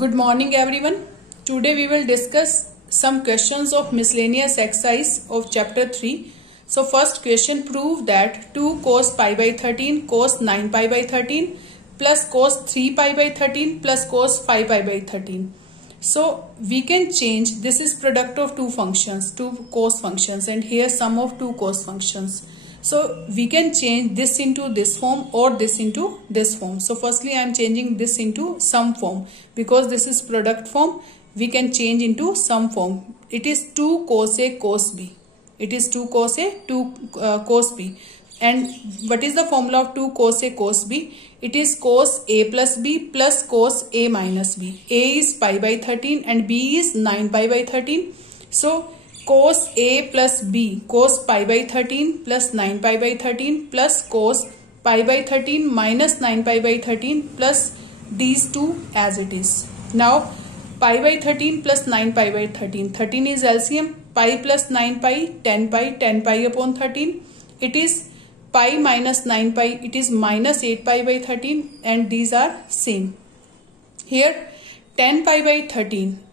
Good morning everyone. Today we will discuss some questions of miscellaneous exercise of chapter 3. So first question, prove that 2 cos pi by 13 cos 9 pi by 13 plus cos 3 pi by 13 plus cos 5 pi by 13. So we can change, this is product of two functions, two cos functions, and here sum of two cos functions. So we can change this into this form or this into this form. So firstly I am changing this into sum form because this is product form. We can change into sum form. It is 2 cos A cos B. It is 2 cos A, 2 cos B. And what is the formula of 2 cos A cos B? It is cos A plus B plus cos A minus B. A is pi by 13 and B is 9 pi by 13. So cos A plus B, cos pi by 13 plus 9 pi by 13 plus cos pi by 13 minus 9 pi by 13 plus these two as it is. Now pi by 13 plus 9 pi by 13. 13 is LCM. Pi plus 9 pi, 10 pi, 10 pi upon 13. It is pi minus 9 pi, it is minus 8 pi by 13, and these are same. Here 10 pi by 13.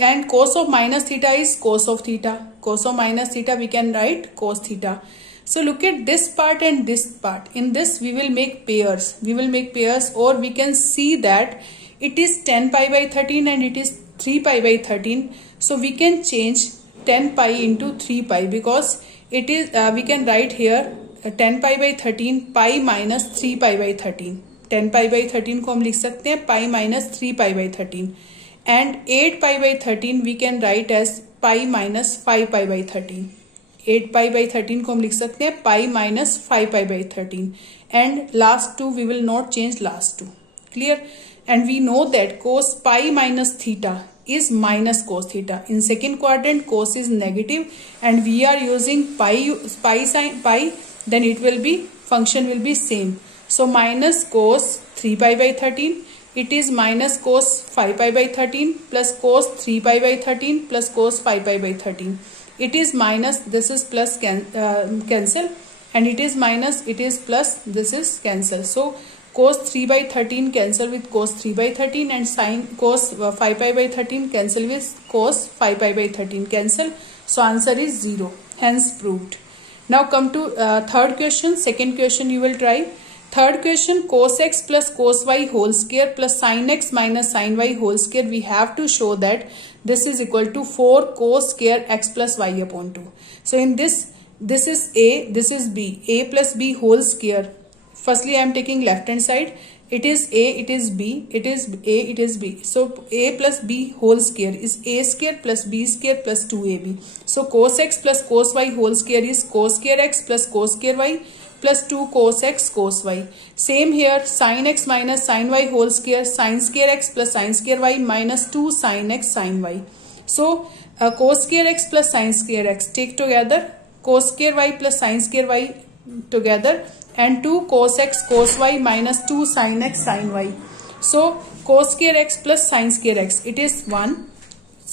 And cos of minus theta is cos of theta. Cos of minus theta we can write cos theta. So look at this part and this part. In this we will make pairs. We will make pairs, or we can see that it is 10 pi by 13 and it is 3 pi by 13. So we can change 10 pi into 3 pi because it is we can write here 10 pi by 13 pi minus 3 pi by 13. 10 pi by 13 को हम लिख सकते हैं pi minus 3 pi by 13. And 8 pi by 13 we can write as pi minus 5 pi by 13. 8 pi by 13 को हम लिख सकते हैं pi minus 5 pi by 13. And last two we will not change last two. Clear? And we know that cos pi minus theta is minus cos theta. In second quadrant cos is negative and we are using pi sin pi, then it will be, function will be same. So minus cos 3 pi by 13. It is minus cos 5 pi by 13 plus cos 3 pi by 13 plus cos 5 pi by 13. It is minus, this is plus cancel, and it is minus, it is plus, this is cancel. So cos 3 by 13 cancel with cos 3 by 13 and sin cos 5 pi by 13 cancel with cos 5 pi by 13 cancel. So answer is 0. Hence proved. Now come to third question. Second question you will try. Third question, cos x plus cos y whole square plus sin x minus sin y whole square. We have to show that this is equal to 4 cos square x plus y upon 2. So in this is A, this is B. A plus B whole square. Firstly I am taking left hand side. It is A, it is B, it is A, it is B. So A plus B whole square is A square plus B square plus 2AB. So cos x plus cos y whole square is cos square x plus cos square y plus 2 cos x cos y. Same here, sin x minus sin y whole square, sin square x plus sin square y minus 2 sin x sin y. So cos square x plus sin square x take together, cos square y plus sin square y together, and 2 cos x cos y minus 2 sin x sin y. So cos square x plus sin square x, it is 1.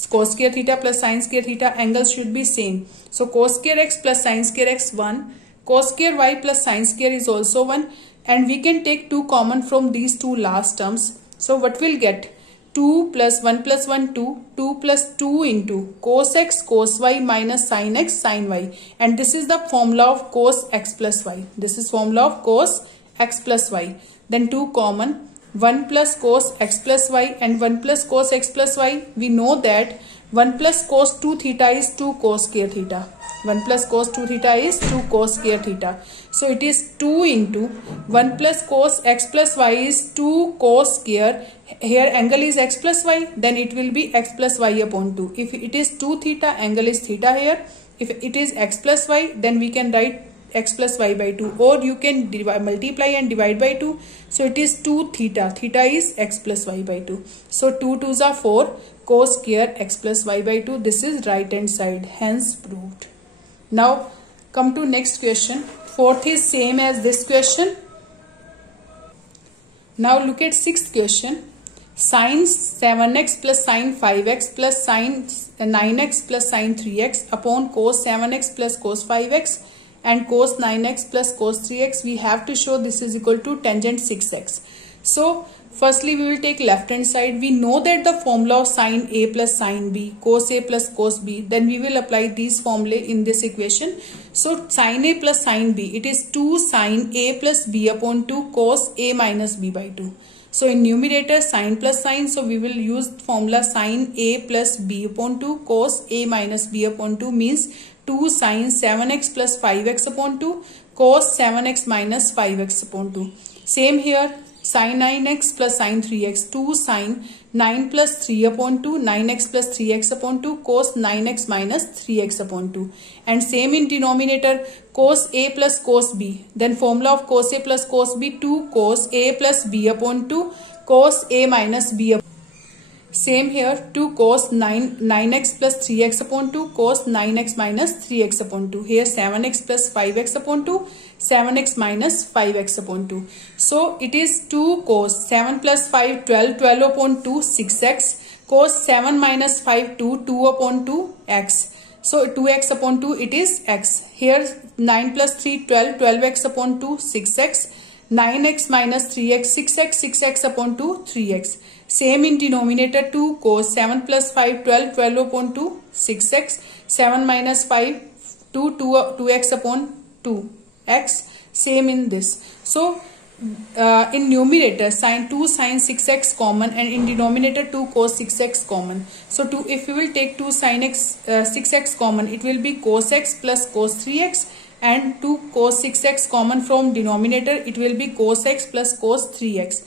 Cos square theta plus sin square theta, angles should be same. So cos square x plus sin square x 1. Cos square y plus sin square is also 1, and we can take 2 common from these two last terms. So what we'll get? 2 plus 1 plus 1 2, 2 plus 2 into cos x cos y minus sin x sin y, and this is the formula of cos x plus y. This is formula of cos x plus y. Then 2 common, 1 plus cos x plus y and 1 plus cos x plus y. We know that 1 plus cos 2 theta is 2 cos square theta. 1 plus cos 2 theta is 2 cos square theta. So it is 2 into 1 plus cos x plus y is 2 cos square. Here angle is x plus y, then it will be x plus y upon 2. If it is 2 theta, angle is theta here. If it is x plus y, then we can write x plus y by 2, or you can multiply and divide by 2. So it is 2 theta. Theta is x plus y by 2. So 2 2s are 4 cos square x plus y by 2. This is right hand side. Hence proved. Now come to next question. Fourth is same as this question. Now look at sixth question. Sin 7x plus sin 5x plus sin 9x plus sin 3x upon cos 7x plus cos 5x and cos 9x plus cos 3x. We have to show this is equal to tangent 6x. So firstly we will take left hand side. We know that the formula of sin A plus sin B, cos A plus cos B, then we will apply these formulae in this equation. So sin A plus sin B, it is 2 sin A plus B upon 2 cos A minus B by 2. So in numerator sin plus sin, so we will use formula sin A plus B upon 2 cos A minus B upon 2 means 2 sin 7x plus 5x upon 2 cos 7x minus 5x upon 2. Same here, sin 9x plus sin 3x, 2 sin 9 plus 3 upon 2, 9x plus 3x upon 2 cos 9x minus 3x upon 2. And same in denominator, cos A plus cos B. Then formula of cos A plus cos B, 2 cos A plus B upon 2 cos A minus B upon 2. Same here, 2 cos 9x plus 3x upon 2 cos 9x minus 3x upon 2. Here 7x plus 5x upon 2, 7x minus 5x upon 2. So it is 2 cos 7 plus 5, 12, 12 upon 2, 6x, cos 7 minus 5, 2, 2 upon 2, x. So 2x upon 2, it is x. Here 9 plus 3, 12, 12x upon 2, 6x, 9x minus 3x, 6x, 6x upon 2, 3x. Same in denominator, 2 cos 7 plus 5, 12, 12 upon 2, 6x, 7 minus 5, 2x upon 2, x. Same in this. So in numerator, sin 2 sin 6x common, and in denominator 2 cos 6x common. So if we will take 2 sin 6x common, it will be cos x plus cos 3x, and 2 cos 6x common from denominator, it will be cos x plus cos 3x.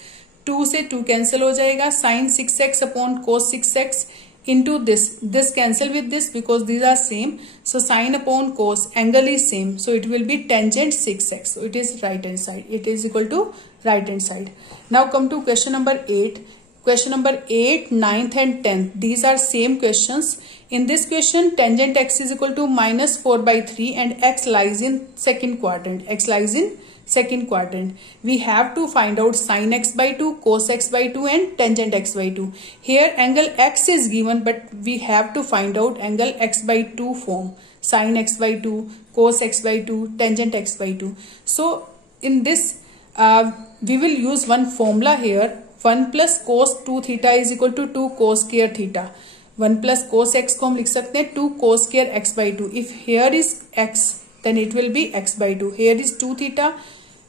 2 से 2 cancel हो जाएगा, sin 6x upon cos 6x into this cancel with this because these are same. So sin upon cos, angle is same, so it will be tangent 6x. So it is right hand side, it is equal to right hand side. Now come to question number 8. Question number 8, 9th and 10th, these are same questions. In this question, tangent x is equal to minus 4 by 3 and x lies in second quadrant. X lies in second quadrant. We have to find out sin x by 2, cos x by 2 and tangent x by 2. Here angle x is given, but we have to find out angle x by 2 form. Sin x by 2, cos x by 2, tangent x by 2. So in this we will use one formula here. 1 plus cos 2 theta is equal to 2 cos square theta. 1 plus cos x को हम लिख सकते हैं 2 cos square x by 2. If here is x, then it will be x by 2. Here is 2 theta,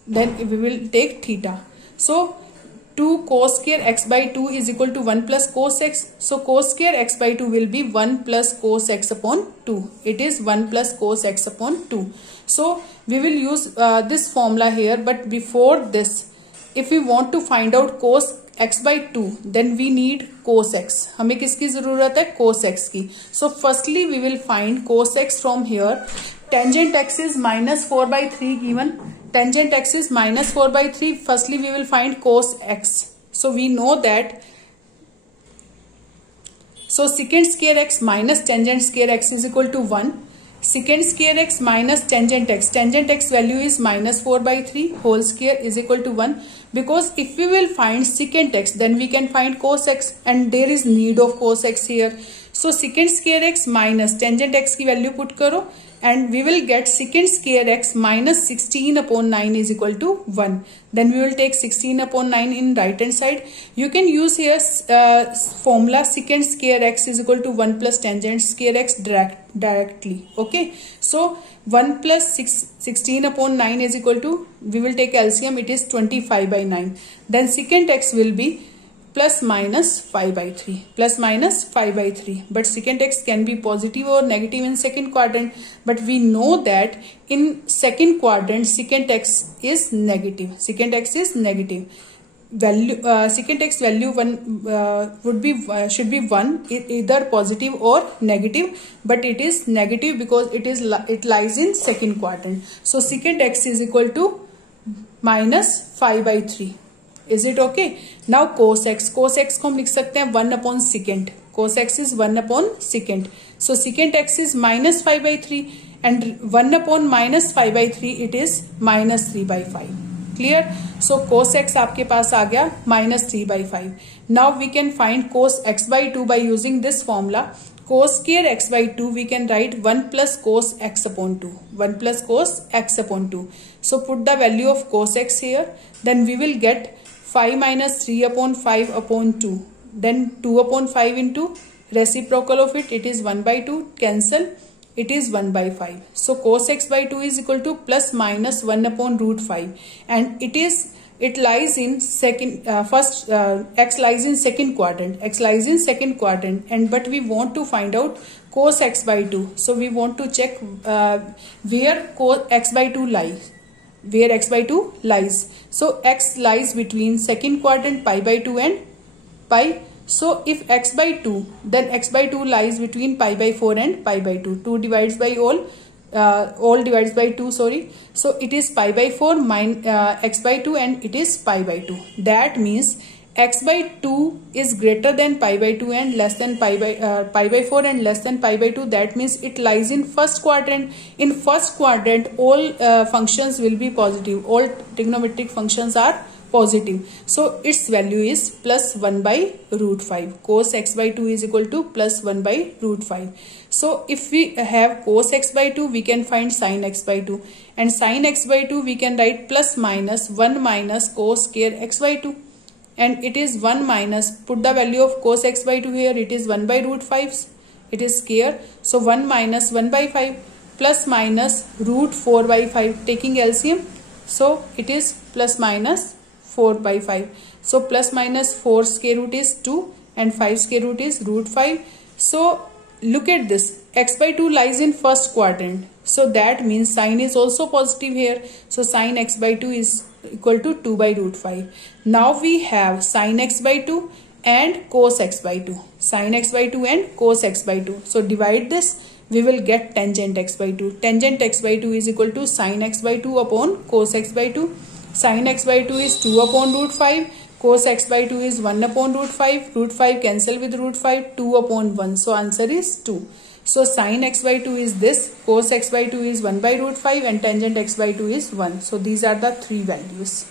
then we will take theta. So 2 cos square x by 2 is equal to 1 plus cos x. So cos square x by 2 will be 1 plus cos x upon 2. It is 1 plus cos x upon 2. So we will use this formula here, but before this, if we want to find out cos x by 2, then we need cos x. हमें किसकी जरूरत है? cos x की. So firstly we will find cos x from here. Tangent x is minus 4 by 3 given. Tangent x is minus 4 by 3. Firstly we will find cos x. So we know that. So secant square x minus tangent square x is equal to 1. Secant square x minus tangent x. Tangent x value is minus 4 by 3 whole square is equal to 1. Because if we will find secant x, then we can find cos x, and there is need of cos x here. So secant square x minus tangent x की value put करो, and we will get secant square x minus 16 upon 9 is equal to 1. Then we will take 16 upon 9 in right hand side. You can use here formula secant square x is equal to 1 plus tangent square x directly. Okay. So 1 plus 16 upon 9 is equal to, we will take LCM, it is 25 by 9. Then secant x will be plus minus 5 by 3. Plus minus 5 by 3. But secant x can be positive or negative in second quadrant. But we know that in second quadrant secant x is negative. Secant x is negative. Value secant x value should be 1, either positive or negative, but it is negative because it lies in second quadrant. So secant x is equal to minus 5 by 3. Is it okay? Now cos x को हम लिख सकते हैं 1 upon secant. Cos x is 1 upon secant. So secant x is minus 5 by 3 and 1 upon minus 5 by 3 it is minus 3 by 5. Clear? So cos x आपके पास आ गया minus 3 by 5. Now we can find cos x by 2 by using this formula. Cos square x by 2 we can write 1 plus cos x upon 2. 1 plus cos x upon 2. So put the value of cos x here. Then we will get 5 minus 3 upon 5 upon 2. Then 2 upon 5 into reciprocal of it is 1 by 2. Cancel. It is 1 by 5. So cos x by 2 is equal to plus minus 1 upon root 5. And it lies in second, x lies in second quadrant. X lies in second quadrant. And but we want to find out cos x by 2. So we want to check where cos x by 2 lies. Where x by 2 lies. So x lies between second quadrant pi by 2 and pi. So if x by 2, then x by 2 lies between pi by 4 and pi by 2. 2 divides by all divides by 2, sorry. So it is pi by 4 minus x by 2 and it is pi by 2. That means x by 2 is greater than pi by 2 and less than pi by 4 and less than pi by 2. That means it lies in first quadrant. In first quadrant, all functions will be positive. All trigonometric functions are positive. So its value is plus 1 by root 5. Cos x by 2 is equal to plus 1 by root 5. So if we have cos x by 2, we can find sin x by 2. And sin x by 2, we can write plus minus 1 minus cos square x by 2. And it is 1 minus, put the value of cos x by 2 here, it is 1 by root 5. It is square. So 1 minus 1 by 5 plus minus root 4 by 5, taking LCM. So it is plus minus 4 by 5. So plus minus 4 square root is 2 and 5 square root is root 5. So look at this. X by 2 lies in first quadrant. So that means sin is also positive here. So sin x by 2 is equal to 2 by root 5. Now we have sin x by 2 and cos x by 2. Sin x by 2 and cos x by 2. So divide this. We will get tangent x by 2. Tangent x by 2 is equal to sin x by 2 upon cos x by 2. Sin x by 2 is 2 upon root 5. Cos x by 2 is 1 upon root 5. Root 5 cancel with root 5. 2 upon 1. So answer is 2. So sin x by 2 is this. Cos x by 2 is 1 by root 5 and tangent x by 2 is 1. So these are the three values.